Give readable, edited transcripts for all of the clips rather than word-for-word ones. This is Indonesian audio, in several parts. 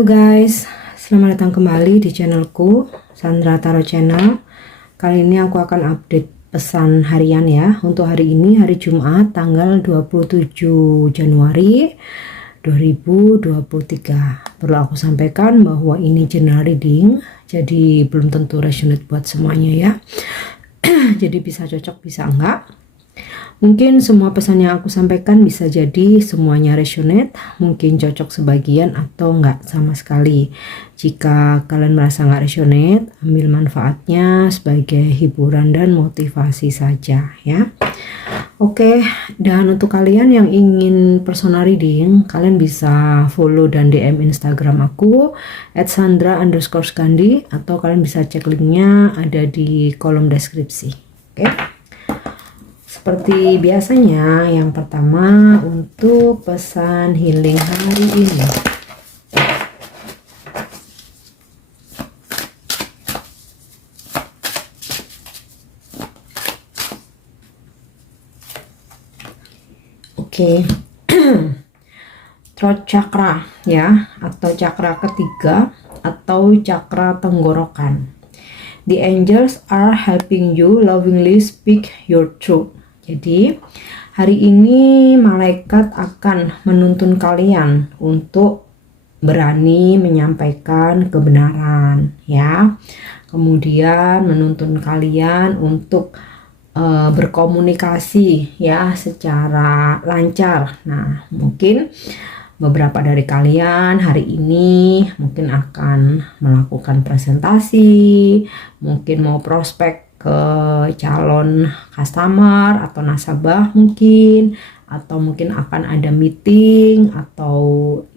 Halo guys, selamat datang kembali di channelku Sandra Tarot Channel. Kali ini aku akan update pesan harian ya. Untuk hari ini hari Jumat tanggal 27 Januari 2023. Perlu aku sampaikan bahwa ini general reading, jadi belum tentu resonate buat semuanya ya. Jadi bisa cocok bisa enggak. Mungkin semua pesan yang aku sampaikan bisa jadi semuanya resonate, mungkin cocok sebagian atau enggak sama sekali. Jika kalian merasa enggak resonate, ambil manfaatnya sebagai hiburan dan motivasi saja ya. Oke, dan untuk kalian yang ingin personal reading, kalian bisa follow dan DM Instagram aku @sandra_skandi, atau kalian bisa cek linknya ada di kolom deskripsi. Oke. Seperti biasanya, yang pertama untuk pesan healing hari ini. Oke. Throat chakra ya, atau chakra ketiga atau chakra tenggorokan. The angels are helping you lovingly speak your truth. Jadi hari ini malaikat akan menuntun kalian untuk berani menyampaikan kebenaran ya. Kemudian menuntun kalian untuk berkomunikasi ya secara lancar. Nah, mungkin beberapa dari kalian hari ini mungkin akan melakukan presentasi, mungkin mau prospek ke calon customer atau nasabah mungkin, atau mungkin akan ada meeting, atau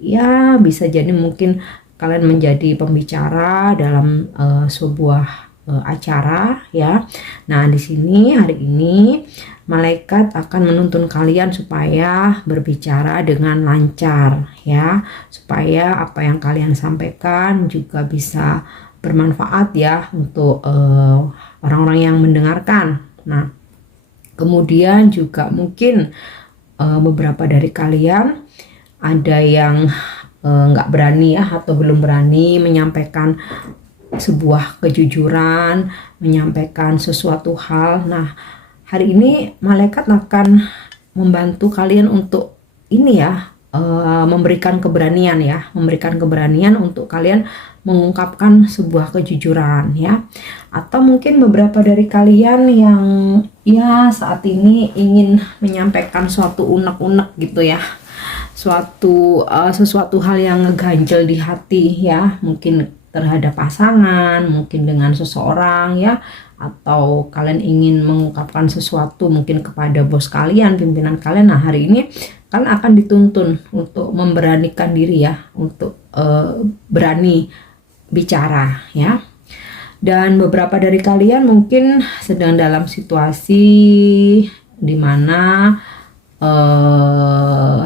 ya bisa jadi mungkin kalian menjadi pembicara dalam sebuah acara ya. Nah, di sini hari ini malaikat akan menuntun kalian supaya berbicara dengan lancar ya, supaya apa yang kalian sampaikan juga bisa bermanfaat ya untuk orang-orang yang mendengarkan. Nah, kemudian juga mungkin beberapa dari kalian ada yang nggak berani ya, atau belum berani menyampaikan sebuah kejujuran, menyampaikan sesuatu hal. Nah, hari ini malaikat akan membantu kalian untuk ini ya, memberikan keberanian ya, memberikan keberanian untuk kalian mengungkapkan sebuah kejujuran ya. Atau mungkin beberapa dari kalian yang ya saat ini ingin menyampaikan suatu unek-unek gitu ya, sesuatu hal yang ngeganjel di hati ya, mungkin terhadap pasangan, mungkin dengan seseorang ya, atau kalian ingin mengungkapkan sesuatu mungkin kepada bos kalian, pimpinan kalian. Nah, hari ini kalian akan dituntun untuk memberanikan diri ya, untuk berani bicara ya. Dan beberapa dari kalian mungkin sedang dalam situasi dimana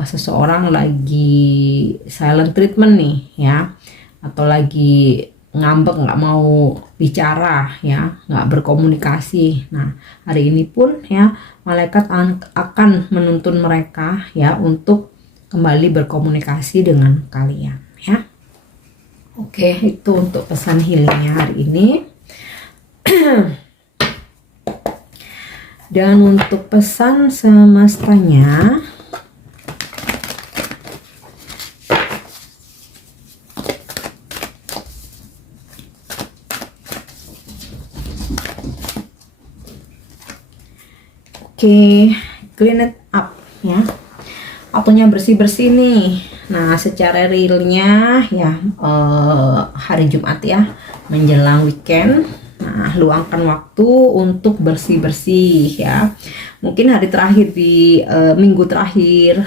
seseorang lagi silent treatment nih ya, atau lagi ngambek, nggak mau bicara ya, nggak berkomunikasi. Nah, hari ini pun ya malaikat akan menuntun mereka ya untuk kembali berkomunikasi dengan kalian ya. Oke, itu untuk pesan healingnya hari ini. Dan untuk pesan semestanya, oke, clean it up ya, waktunya bersih-bersih nih. Nah, secara realnya ya hari Jumat ya, menjelang weekend. Nah, luangkan waktu untuk bersih-bersih ya. Mungkin hari terakhir di minggu terakhir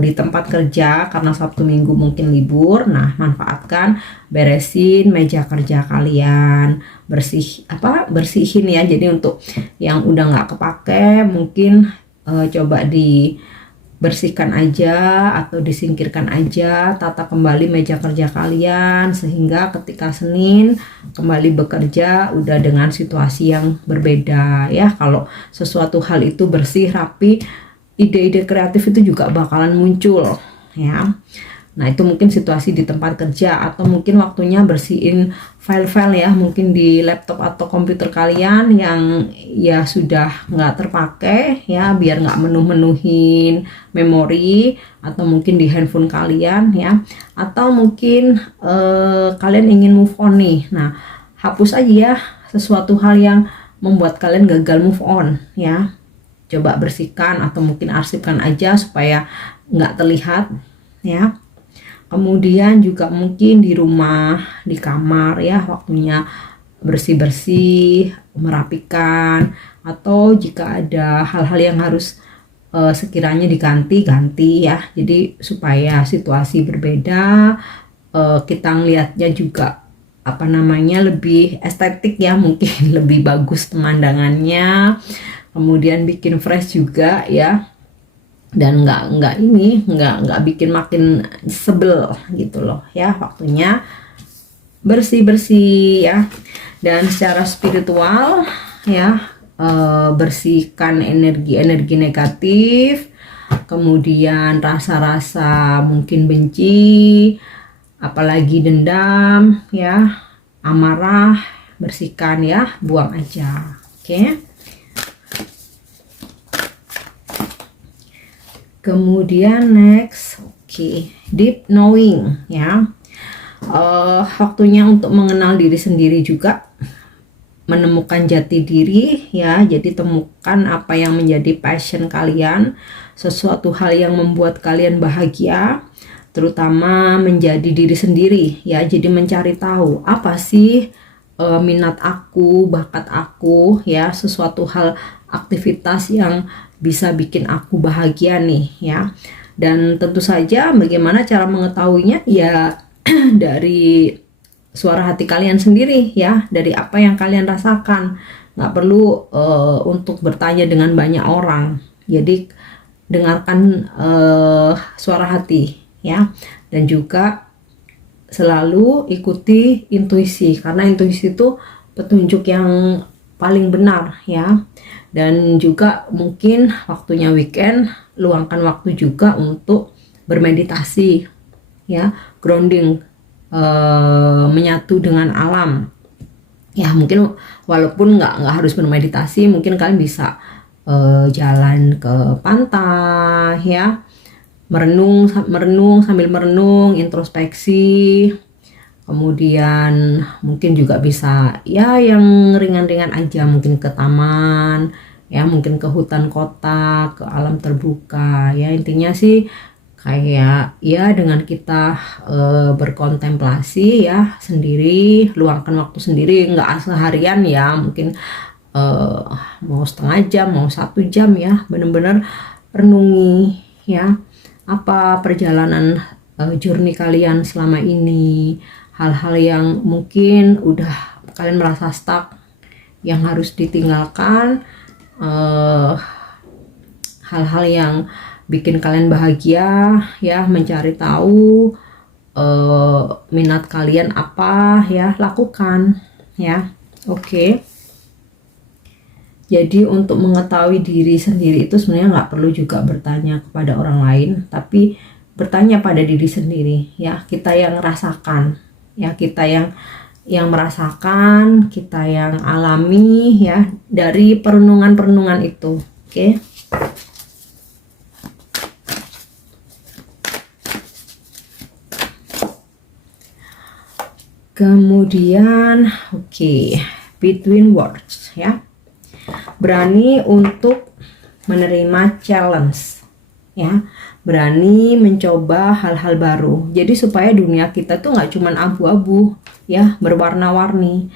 di tempat kerja, karena Sabtu Minggu mungkin libur. Nah, manfaatkan beresin meja kerja kalian, bersihin ya. Jadi untuk yang udah nggak kepake mungkin coba dibersihkan aja atau disingkirkan aja, tata kembali meja kerja kalian sehingga ketika Senin kembali bekerja udah dengan situasi yang berbeda ya. Kalau sesuatu hal itu bersih, rapi, ide-ide kreatif itu juga bakalan muncul ya. Nah, itu mungkin situasi di tempat kerja, atau mungkin waktunya bersihin file-file ya, mungkin di laptop atau komputer kalian yang ya sudah nggak terpakai ya, biar nggak menuhin memori, atau mungkin di handphone kalian ya, atau mungkin kalian ingin move on nih. Nah, hapus aja ya sesuatu hal yang membuat kalian gagal move on ya. Coba bersihkan atau mungkin arsipkan aja supaya nggak terlihat ya. Kemudian juga mungkin di rumah, di kamar ya, waktunya bersih-bersih, merapikan, atau jika ada hal-hal yang harus sekiranya diganti ya. Jadi supaya situasi berbeda, kita ngelihatnya juga lebih estetik ya, mungkin lebih bagus pemandangannya, kemudian bikin fresh juga ya, dan nggak bikin makin sebel gitu loh ya. Waktunya bersih ya. Dan secara spiritual ya, bersihkan energi negatif, kemudian rasa-rasa mungkin benci, apalagi dendam ya, amarah, bersihkan ya, buang aja. Oke. Kemudian next, deep knowing ya. Waktunya untuk mengenal diri sendiri juga, menemukan jati diri ya. Jadi temukan apa yang menjadi passion kalian, sesuatu hal yang membuat kalian bahagia, terutama menjadi diri sendiri ya. Jadi mencari tahu apa sih minat aku, bakat aku ya, sesuatu hal, aktivitas yang bisa bikin aku bahagia nih ya. Dan tentu saja bagaimana cara mengetahuinya ya, dari suara hati kalian sendiri ya, dari apa yang kalian rasakan. Nggak perlu untuk bertanya dengan banyak orang. Jadi dengarkan suara hati ya, dan juga selalu ikuti intuisi, karena intuisi itu petunjuk yang paling benar ya. Dan juga mungkin waktunya weekend, luangkan waktu juga untuk bermeditasi ya, grounding, menyatu dengan alam ya. Mungkin walaupun nggak harus bermeditasi, mungkin kalian bisa jalan ke pantai ya, merenung sambil merenung, introspeksi. Kemudian mungkin juga bisa ya yang ringan-ringan aja, mungkin ke taman ya, mungkin ke hutan kota, ke alam terbuka ya. Intinya sih kayak ya, dengan kita berkontemplasi ya sendiri, luangkan waktu sendiri, nggak seharian ya, mungkin mau setengah jam, mau 1 jam ya, bener-bener renungi ya, apa perjalanan journey kalian selama ini, hal-hal yang mungkin udah kalian merasa stuck, yang harus ditinggalkan, hal-hal yang bikin kalian bahagia ya, mencari tahu minat kalian apa ya, lakukan ya. Oke. Jadi untuk mengetahui diri sendiri itu sebenarnya nggak perlu juga bertanya kepada orang lain, tapi bertanya pada diri sendiri ya. Kita yang rasakan ya, kita yang merasakan, kita yang alami ya, dari perenungan itu. Oke. Kemudian between words ya, berani untuk menerima challenge ya, berani mencoba hal-hal baru. Jadi supaya dunia kita tuh nggak cuman abu-abu ya, berwarna-warni.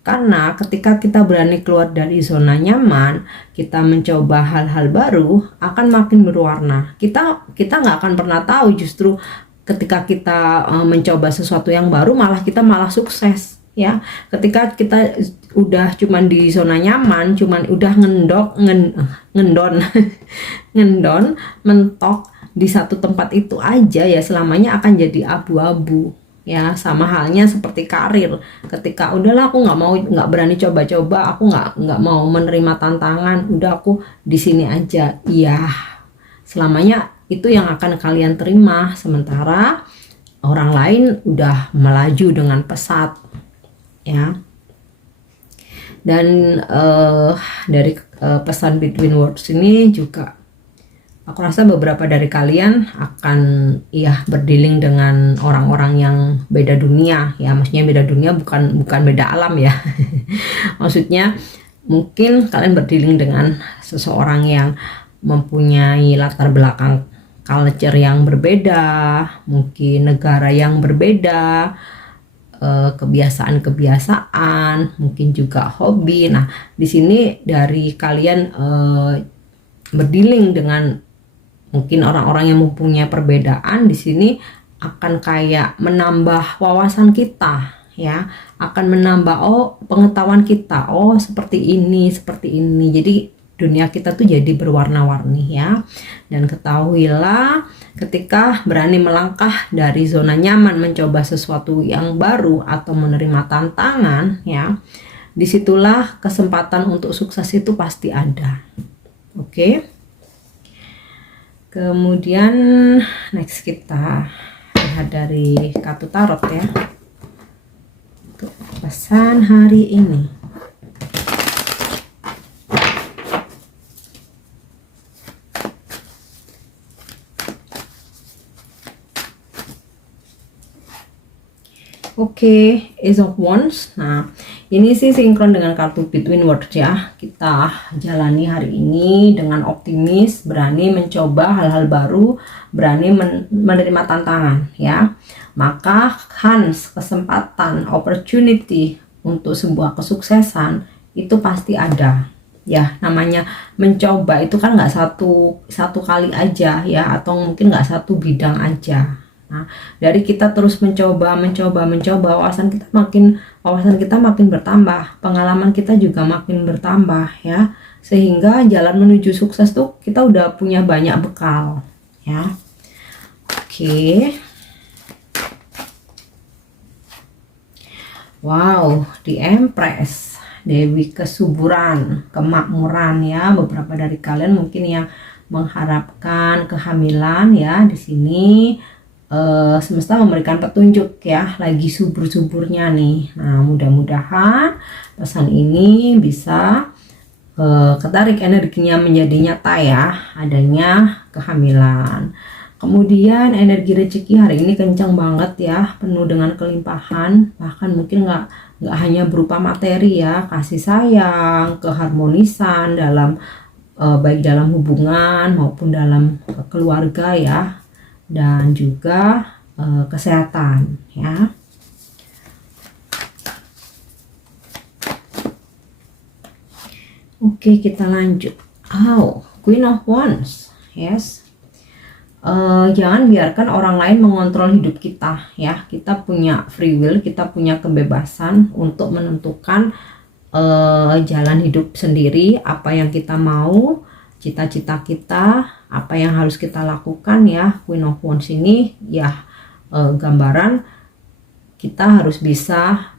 Karena ketika kita berani keluar dari zona nyaman, kita mencoba hal-hal baru, akan makin berwarna. Kita nggak akan pernah tahu, justru ketika kita mencoba sesuatu yang baru, kita malah sukses ya. Ketika kita udah cuman di zona nyaman, cuman udah ngendon mentok di satu tempat itu aja ya, selamanya akan jadi abu-abu ya. Sama halnya seperti karir, ketika udahlah aku nggak berani coba-coba, aku nggak mau menerima tantangan, udah aku di sini aja ya, selamanya itu yang akan kalian terima. Sementara orang lain udah melaju dengan pesat ya. Dan dari pesan Between Words ini juga aku rasa beberapa dari kalian akan ya berdealing dengan orang-orang yang beda dunia ya. Maksudnya beda dunia bukan beda alam ya. Maksudnya mungkin kalian berdealing dengan seseorang yang mempunyai latar belakang culture yang berbeda, mungkin negara yang berbeda, kebiasaan-kebiasaan, mungkin juga hobi. Nah, di sini dari kalian berdealing dengan mungkin orang-orang yang mempunyai perbedaan, di sini akan kayak menambah wawasan kita ya, akan menambah pengetahuan kita, seperti ini. Jadi dunia kita tuh jadi berwarna-warni ya. Dan ketahuilah ketika berani melangkah dari zona nyaman mencoba sesuatu yang baru atau menerima tantangan ya, disitulah kesempatan untuk sukses itu pasti ada. Oke. Kemudian next kita lihat dari kartu tarot ya, untuk pesan hari ini. Oke, Ace of Wands. Nah, ini sih sinkron dengan kartu Between Words ya. Kita jalani hari ini dengan optimis, berani mencoba hal-hal baru, berani menerima tantangan ya. Maka chance, kesempatan, opportunity untuk sebuah kesuksesan itu pasti ada. Ya, namanya mencoba itu kan nggak satu kali aja ya, atau mungkin nggak satu bidang aja. Nah, dari kita terus mencoba, wawasan kita makin bertambah, pengalaman kita juga makin bertambah ya, sehingga jalan menuju sukses tuh kita udah punya banyak bekal ya. Oke. Wow, di Empress, Dewi kesuburan, kemakmuran ya. Beberapa dari kalian mungkin yang mengharapkan kehamilan ya, di sini semesta memberikan petunjuk ya, lagi subur-suburnya nih. Nah, mudah-mudahan pesan ini bisa ketarik energinya menjadi nyata ya, adanya kehamilan. Kemudian energi rezeki hari ini kencang banget ya, penuh dengan kelimpahan, bahkan mungkin nggak hanya berupa materi ya, kasih sayang, keharmonisan dalam baik dalam hubungan maupun dalam keluarga ya, dan juga kesehatan ya. Oke, kita lanjut. Queen of Wands. Yes. Jangan biarkan orang lain mengontrol hidup kita ya. Kita punya free will, kita punya kebebasan untuk menentukan jalan hidup sendiri, apa yang kita mau, cita-cita kita, apa yang harus kita lakukan ya. Queen of Wands ini ya gambaran kita harus bisa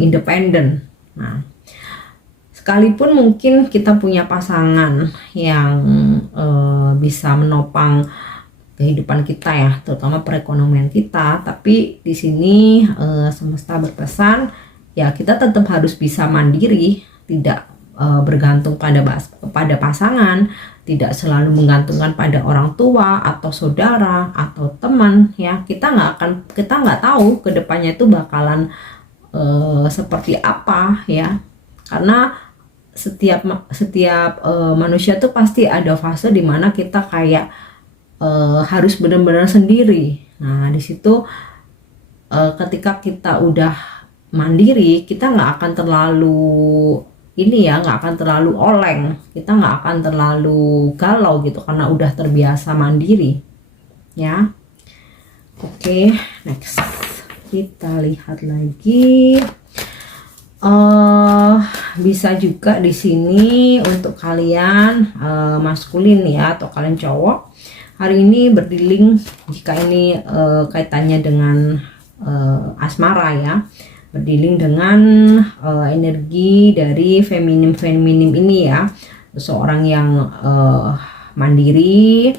independen. Nah, sekalipun mungkin kita punya pasangan yang bisa menopang kehidupan kita ya, terutama perekonomian kita, tapi di sini semesta berpesan ya, kita tetap harus bisa mandiri, tidak bergantung pada pasangan, tidak selalu menggantungkan pada orang tua atau saudara atau teman ya. Kita nggak tahu kedepannya itu bakalan seperti apa ya, karena setiap manusia tuh pasti ada fase dimana kita kayak harus benar-benar sendiri. Nah, di situ ketika kita udah mandiri, kita nggak akan terlalu nggak akan terlalu oleng, kita nggak akan terlalu galau gitu, karena udah terbiasa mandiri ya. Oke, next kita lihat lagi. Bisa juga di sini untuk kalian maskulin ya, atau kalian cowok hari ini berdealing, jika ini kaitannya dengan asmara ya, berdealing dengan energi dari feminim ini ya, seseorang yang mandiri,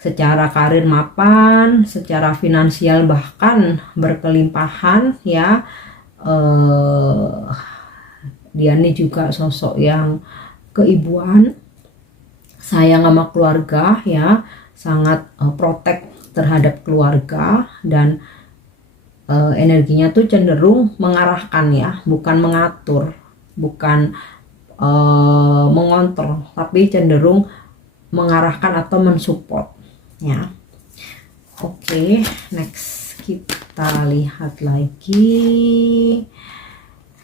secara karir mapan, secara finansial bahkan berkelimpahan ya. Dia nih juga sosok yang keibuan, sayang sama keluarga ya, sangat protek terhadap keluarga, dan energinya tuh cenderung mengarahkan ya, bukan mengatur, bukan mengontrol, tapi cenderung mengarahkan atau mensupport ya. Oke, next kita lihat lagi.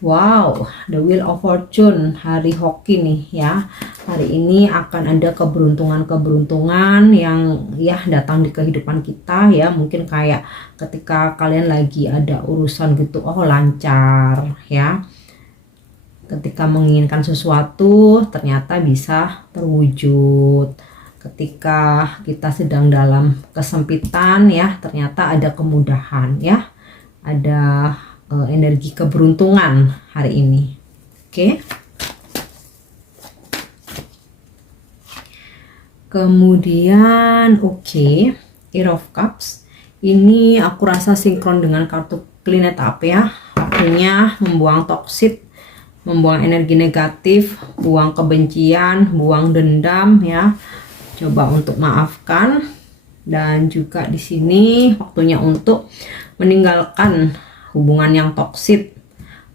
Wow, the Wheel of Fortune, hari hoki nih ya. Hari ini akan ada keberuntungan-keberuntungan yang ya datang di kehidupan kita ya. Mungkin kayak ketika kalian lagi ada urusan gitu, oh lancar ya. Ketika menginginkan sesuatu ternyata bisa terwujud. Ketika kita sedang dalam kesempitan ya, ternyata ada kemudahan ya. Ada energi keberuntungan hari ini. Oke. Kemudian Ace of Cups. Ini aku rasa sinkron dengan kartu Clean It Up ya. Artinya membuang toksit, membuang energi negatif, buang kebencian, buang dendam ya. Coba untuk maafkan, dan juga di sini waktunya untuk meninggalkan hubungan yang toksik,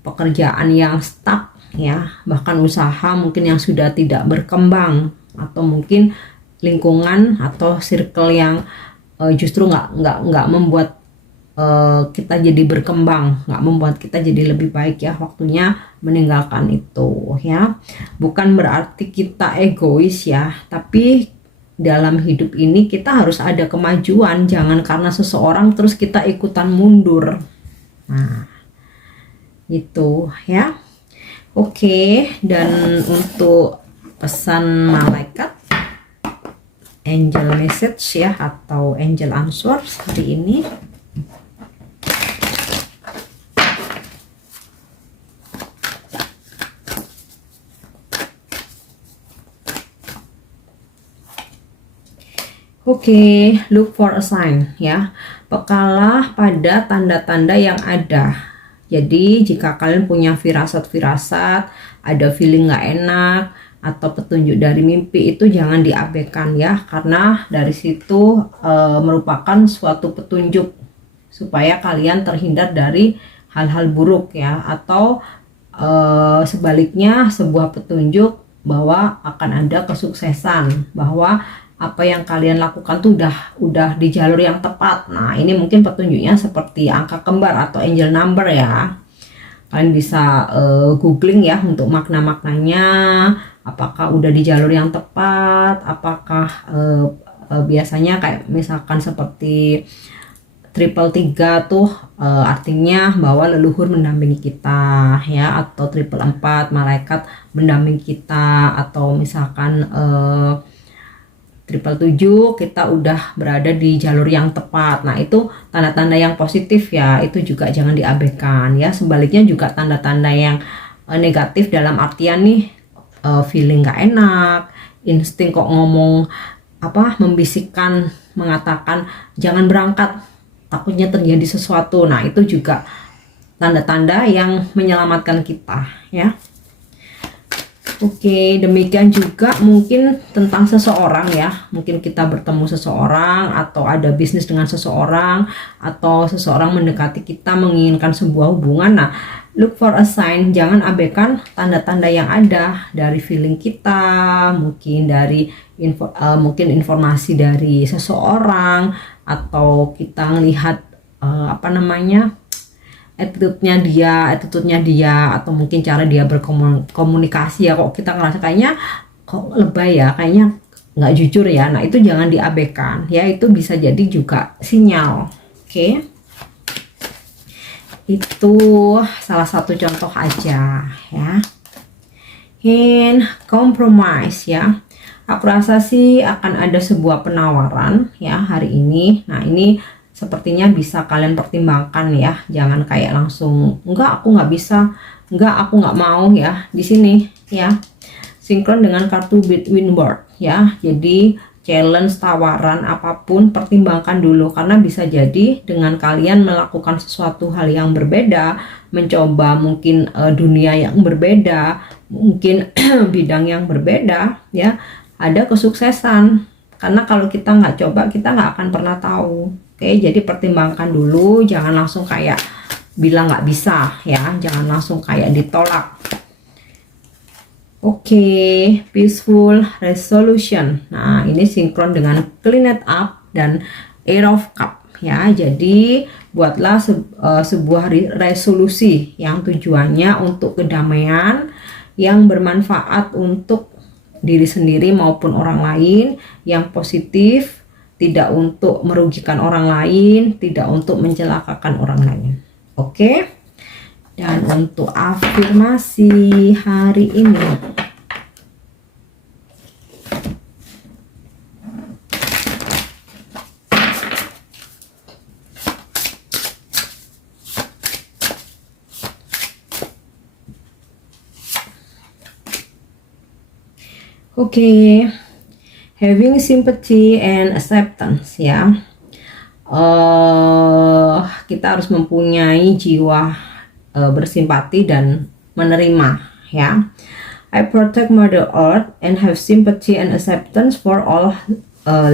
pekerjaan yang stuck ya, bahkan usaha mungkin yang sudah tidak berkembang, atau mungkin lingkungan atau circle yang justru nggak membuat kita jadi berkembang, nggak membuat kita jadi lebih baik ya. Waktunya meninggalkan itu ya. Bukan berarti kita egois ya, tapi dalam hidup ini kita harus ada kemajuan. Jangan karena seseorang terus kita ikutan mundur. Nah, itu ya. Oke, dan untuk pesan malaikat, angel message ya, atau angel answers hari ini. Look for a sign ya. Pekalah pada tanda-tanda yang ada. Jadi jika kalian punya firasat-firasat, ada feeling nggak enak, atau petunjuk dari mimpi, itu jangan diabaikan ya. Karena dari situ merupakan suatu petunjuk supaya kalian terhindar dari hal-hal buruk ya. Atau sebaliknya sebuah petunjuk bahwa akan ada kesuksesan, bahwa apa yang kalian lakukan tuh udah di jalur yang tepat. Nah, ini mungkin petunjuknya seperti angka kembar atau angel number ya. Kalian bisa googling ya untuk makna-maknanya, apakah udah di jalur yang tepat, apakah biasanya kayak misalkan seperti 333 tuh artinya bahwa leluhur mendampingi kita ya, atau 444 malaikat mendampingi kita, atau misalkan 777 kita udah berada di jalur yang tepat. Nah, itu tanda-tanda yang positif ya, itu juga jangan diabaikan ya. Sebaliknya juga tanda-tanda yang negatif dalam artian nih feeling gak enak, insting kok ngomong membisikkan, mengatakan jangan berangkat, takutnya terjadi sesuatu. Nah, itu juga tanda-tanda yang menyelamatkan kita ya. Demikian juga mungkin tentang seseorang ya. Mungkin kita bertemu seseorang, atau ada bisnis dengan seseorang, atau seseorang mendekati kita menginginkan sebuah hubungan. Nah, look for a sign, jangan abaikan tanda-tanda yang ada dari feeling kita, mungkin dari mungkin informasi dari seseorang, atau kita melihat attitude-nya dia, atau mungkin cara dia berkomunikasi ya, kok kita ngerasa kayaknya kok lebay ya, kayaknya nggak jujur ya. Nah, itu jangan diabaikan ya, itu bisa jadi juga sinyal. Itu salah satu contoh aja ya. Compromise ya, aku rasa sih akan ada sebuah penawaran ya hari ini. Nah, ini sepertinya bisa kalian pertimbangkan ya, jangan kayak langsung enggak, aku nggak bisa, enggak, aku nggak mau ya. Di sini ya sinkron dengan kartu Between World ya, jadi challenge, tawaran apapun, pertimbangkan dulu, karena bisa jadi dengan kalian melakukan sesuatu hal yang berbeda, mencoba mungkin dunia yang berbeda, mungkin bidang yang berbeda, ya, ada kesuksesan. Karena kalau kita nggak coba, kita nggak akan pernah tahu. Oke, jadi pertimbangkan dulu, jangan langsung kayak bilang nggak bisa, ya, jangan langsung kayak ditolak. Oke, peaceful resolution. Nah, ini sinkron dengan clean it up dan Ace of Cup, ya. Jadi buatlah sebuah resolusi yang tujuannya untuk kedamaian, yang bermanfaat untuk diri sendiri maupun orang lain, yang positif, tidak untuk merugikan orang lain, tidak untuk mencelakakan orang lain. Oke. Dan untuk afirmasi hari ini, oke, having sympathy and acceptance, ya. Kita harus mempunyai jiwa bersimpati dan menerima, ya. I protect Mother Earth and have sympathy and acceptance for all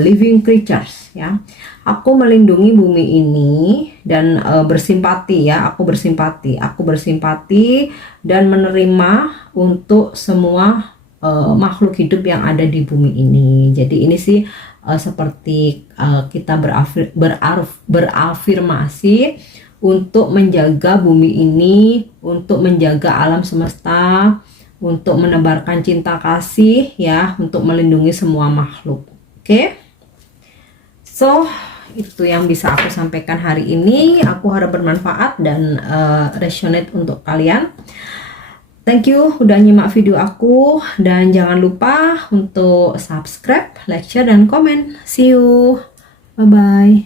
living creatures, ya. Aku melindungi bumi ini dan bersimpati, ya. Aku bersimpati dan menerima untuk semua makhluk hidup yang ada di bumi ini. Jadi ini sih seperti kita berafirmasi untuk menjaga bumi ini, untuk menjaga alam semesta, untuk menebarkan cinta kasih, ya, untuk melindungi semua makhluk. Oke. So, itu yang bisa aku sampaikan hari ini. Aku harap bermanfaat dan resonate untuk kalian. Thank you udah nyimak video aku, dan jangan lupa untuk subscribe, like, share, dan komen. See you. Bye-bye.